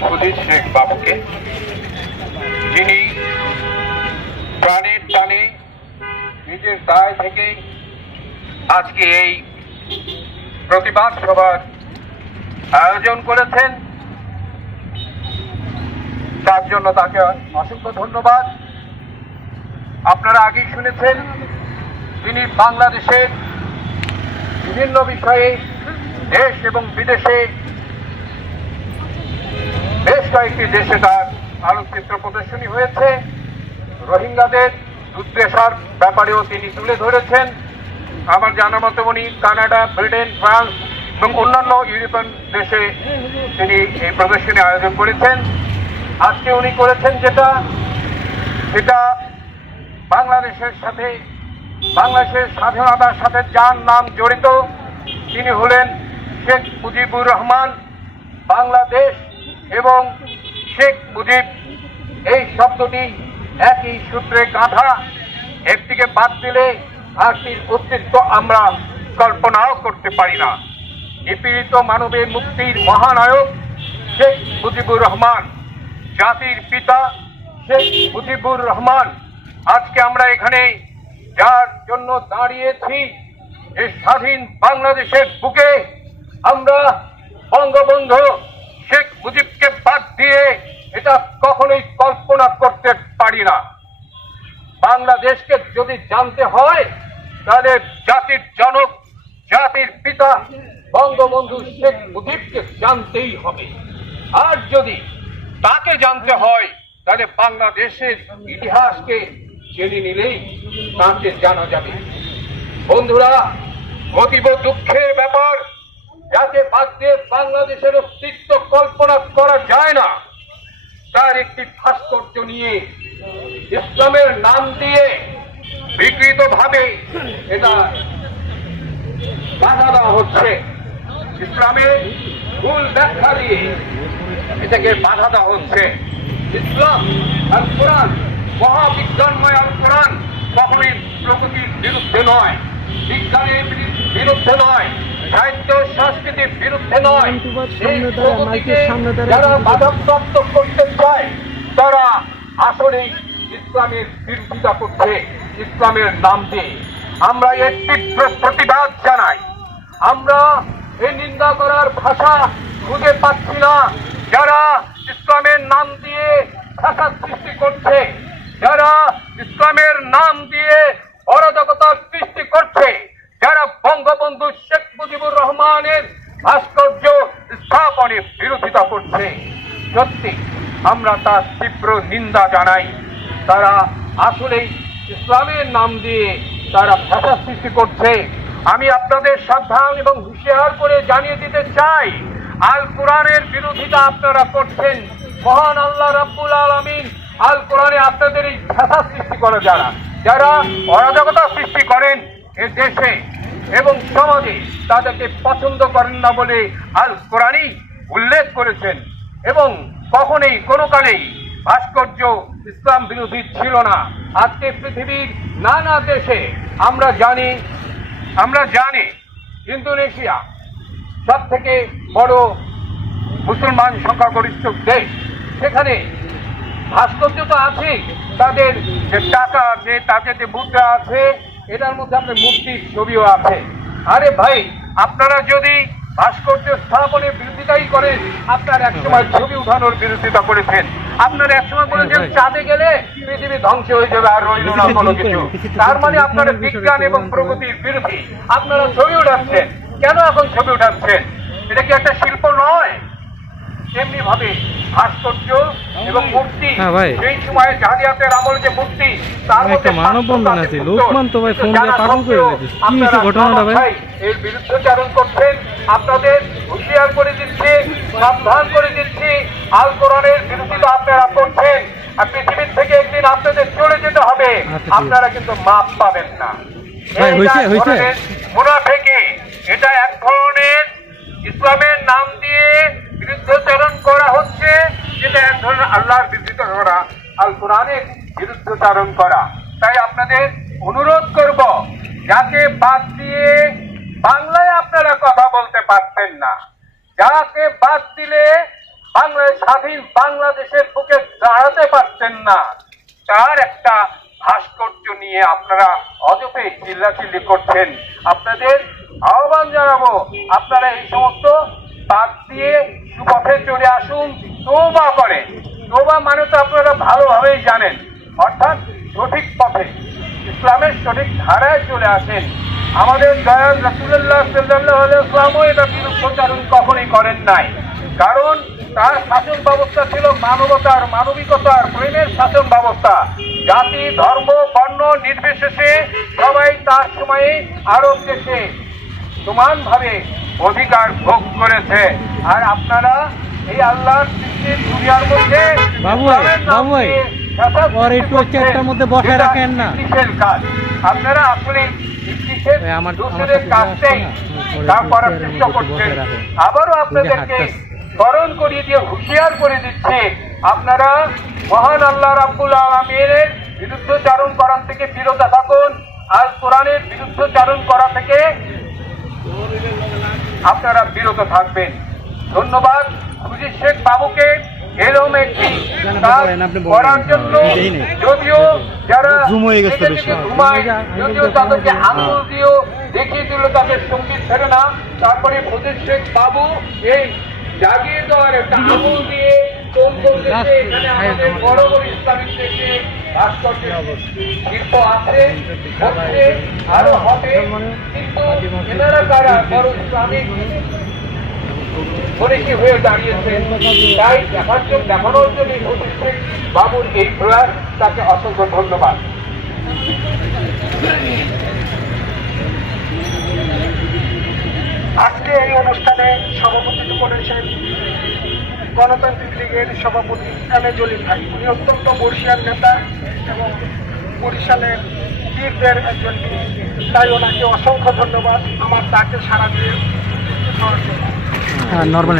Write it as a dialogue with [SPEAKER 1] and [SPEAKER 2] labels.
[SPEAKER 1] সুধীর শেখ বাবুকে, যিনি প্রাণের টানে নিজের দায় থেকে আজকে এই প্রতিবাদ সভার আয়োজন করেছেন। তার জন্য তাকে অসংখ্য ধন্যবাদ। আপনারা আগেই শুনেছেন, তিনি বাংলাদেশের বিভিন্ন বিষয়ে দেশ এবং বিদেশে বেশ কয়েকটি দেশে তার আলোকচিত্র প্রদর্শনী হয়েছে। রোহিঙ্গাদের দুর্দশার ব্যাপারেও তিনি তুলে ধরেছেন। আমার জানা মতো উনি কানাডা, ব্রিটেন, ফ্রান্স এবং অন্যান্য ইউরোপিয়ান দেশে তিনি এই প্রদর্শনী আয়োজন করেছেন। আজকে উনি করেছেন যেটা, সেটা বাংলাদেশের সাথে, বাংলাদেশের স্বাধীনতার সাথে যার নাম জড়িত, তিনি হলেন শেখ মুজিবুর রহমান। বাংলাদেশ এবং শেখ মুজিব, এই শব্দটি একই সূত্রে গাঁথা। একটিকে বাদ দিলে আরটির অস্তিত্ব আমরা কল্পনাও করতে পারি না। নিপীড়িত মানবের মুক্তির মহানায়ক শেখ মুজিবুর রহমান, জাতির পিতা শেখ মুজিবুর রহমান। আজকে আমরা এখানে যার জন্য দাঁড়িয়েছি যে স্বাধীন বাংলাদেশের বুকে আমরা বঙ্গবন্ধু শেখ মুজিবকে বাদ দিয়ে এটা কখনোই কল্পনা করতে পারি না। বাংলাদেশকে যদি জানতে হয়, তাহলে জাতির জনক, জাতির পিতা বঙ্গবন্ধু শেখ মুজিবকে জানতেই হবে। আর যদি তাকে জানতে হয়, তাহলে বাংলাদেশের ইতিহাসকে জেনে নিলেই তাকে জানা যাবে। বন্ধুরা, অতীব দুঃখের ব্যাপার যাকে বাদ দিয়ে বাংলাদেশের অস্তিত্ব কল্পনা করা যায় না, তার একটি ভাস্কর্য নিয়ে ইসলামের নাম দিয়ে বিকৃত ভাবে এটা বাধা দেওয়া হচ্ছে। ইসলামের ভুল ব্যাখ্যা দিয়ে এটাকে বাধা দেওয়া হচ্ছে। ইসলাম আর কোরআন, মহাবিজ্ঞানময় আর কোরআন কখনোই প্রকৃতির বিরুদ্ধে নয়, বিজ্ঞানের বিরু- বিরুদ্ধে নয়। সাহিত্য সংস্কৃতির বিরুদ্ধে নয়। এই প্রগতিকে যারা বাধাপ্রাপ্ত করতে চায় তারা আসলেই ইসলামের বিরোধিতা করছে ইসলামের নাম দিয়ে। আমরা এর তীব্র প্রতিবাদ জানাই। আমরা এই নিন্দা করার ভাষা খুঁজে পাচ্ছি না। যারা ইসলামের নাম দিয়ে ভাষা সৃষ্টি করছে যারা ইসলামের নাম দিয়ে অরাজকতার সৃষ্টি করছে যারা বঙ্গবন্ধু শেখ মুজিবুর রহমানের ভাস্কর্য স্থাপনের বিরোধিতা করছে। সত্যি, আমরা তার তীব্র নিন্দা জানাই। তারা আসলেই ইসলামের নাম দিয়ে তারা ভাষা সৃষ্টি করছে। আমি আপনাদের সাবধান এবং হুঁশিয়ার করে জানিয়ে দিতে চাই, আল কোরআনের বিরোধিতা আপনারা করছেন। মহান আল্লাহ রাব্বুল আলামিন আল কোরআনে আপনাদের এই ভাষা সৃষ্টি করে যারা যারা অরাজকতা সৃষ্টি করেন এ দেশে এবং সমাজে তাদেরকে পছন্দ করেন না বলে আল কোরআনই উল্লেখ করেছেন। এবং কখনোই কোনো কালেই ভাস্কর্য ইসলাম বিরোধী ছিল না। আজকে পৃথিবীর নানা দেশে আমরা জানি আমরা জানি ইন্দোনেশিয়া সব থেকে বড় মুসলমান সংখ্যাগরিষ্ঠ দেশ। সেখানে ভাস্কর্য তো আছে তাদের যে টাকা আছে তাদের যে মুদ্রা আছে এটার মধ্যে আপনার মূর্তির ছবিও আছে। আরে ভাই আপনারা যদি ভাস্কর্য স্থাপনের বিরোধিতাই করেন আপনার একসময় ছবি উঠানোর বিরোধিতা করেছেন। আপনারা একসময় বলেছেন চাঁদে গেলে পৃথিবী ধ্বংস হয়ে যাবে আর রইল না কোনো কিছু তার মানে আপনারা বিজ্ঞান এবং প্রগতির বিরোধী। আপনারা ছবি উঠাচ্ছেন। কেন এখন ছবি উঠাচ্ছেন? এটা কি একটা শিল্প নয়? তেমনি ভাবে ভাস্কর্য এবং মূর্তি
[SPEAKER 2] হ্যাঁ ভাই।
[SPEAKER 1] সেই সময় জালিয়াতের আমল যে মূর্তি তার মধ্যে
[SPEAKER 2] মানববন্ধন
[SPEAKER 1] পার্থক্য
[SPEAKER 2] আছে। লোকমান তো ভাই ফোন দিয়ে পাগল করে দিয়েছে। কি হয়েছে ঘটনাটা ভাই?
[SPEAKER 1] এর বিরুদ্ধচারণ করছেন আপনাদের হুঁশিয়ার করে দিচ্ছি সাবধান করে দিচ্ছি আল কোরআনের বিরোধিতা আপনারা করছেন আর পৃথিবীর থেকে একদিন আপনাদের চলে যেতে হবে
[SPEAKER 2] আচ্ছা।
[SPEAKER 1] আপনারা কিন্তু মাপ পাবেন না মুনাফেকি এটা এক ধরনের ইসলামের নাম দিয়ে আল্লাহর বিরুদ্ধ করা আল কোরআনের বিরুদ্ধচারণ করা। তাই আপনাদের অনুরোধ করব, যাকে বাদ দিয়ে বাংলায় আপনারা কথা বলতে পারছেন না। যাকে বাদ দিলে বাংলাদেশ স্বাধীন বাংলাদেশের বুকে দাঁড়াতে পারছেন না। তার একটা ভাস্কর্য নিয়ে আপনারা অযথে চিল্লাচিল্লি করছেন। আপনাদের আহ্বান জানাব, আপনারা এই সমস্ত বাদ দিয়ে সুপথে চলে আসুন তোবা করে তোবা মানে তো আপনারা ভালোভাবেই জানেন। অর্থাৎ সঠিক পথে, ইসলামের সঠিক ধারায় চলে আসেন। আমাদের দয়াল রসুল্লাহ সাল্লাহ ইসলামও এটা বিরুদ্ধচারণ কখনই করেন নাই। কারণ তার শাসন ব্যবস্থা ছিল মানবতার মানবিকতার প্রেমের শাসন ব্যবস্থা। জাতি, ধর্ম, বর্ণ নির্বিশেষে সবাই তার সময়ে আরব দেশে সমানভাবে অধিকার ভোগ করেছে। আর আপনারা এই আল্লাহর সৃষ্টির দুনিয়ার মধ্যে
[SPEAKER 2] বাবু, বাবু, ওর একটু চেয়ারটার মধ্যে
[SPEAKER 1] এটা
[SPEAKER 2] রাখেন না।
[SPEAKER 1] কাজ। আপনারা আসলে ইবলিসের
[SPEAKER 2] ওই আমার- আমার
[SPEAKER 1] দোষরের কাজটাই
[SPEAKER 2] না,
[SPEAKER 1] তা করার চেষ্টা করছেন। আবারও আপনাদেরকে। স্মরণ করিয়ে দিয়ে হুঁশিয়ার করে দিচ্ছে। আপনারা মহান আল্লাহ রাব্বুল আলমীর বিরুদ্ধচারণ করার থেকে বিরত থাকুন। আর কোরআনের বিরুদ্ধচারণ করা থেকে আপনারা বিরত থাকবেন। ধন্যবাদ। খুশি শেখ বাবুকে এরম একটি। করার জন্য যদিও যারা
[SPEAKER 2] হয়ে
[SPEAKER 1] যদিও তাদেরকে আঙুল দিয়েও দেখিয়ে দিল তাদের সংগীত ছেড়ে না তারপরে খুশি শেখ বাবু এই জাগিয়ে দেওয়ার একটা আঙুল দিয়ে কোন কোন দেশে এখানে আমাদের বড় বড় ইসলামিক দেশে শিল্প আছে হচ্ছে আরও হবে কিন্তু এনারা কারা বড় ইসলামিক অনেকে হয়ে দাঁড়িয়েছে? তাই দেখার জন্য দেখানোর জন্য বাবুর এই প্রয়াস তাকে অসংখ্য ধন্যবাদ।
[SPEAKER 3] আজকে এই অনুষ্ঠানে সভাপতিত্ব করেছেন গণতান্ত্রিক লীগের সভাপতি এম এ জলিল ভাই। উনি অত্যন্ত বর্ষিয়ার নেতা এবং বরিশালের বীরদের একজন তাই ওনাকে অসংখ্য ধন্যবাদ। আমার ডাকে সারা দিয়ে
[SPEAKER 2] নর্মাল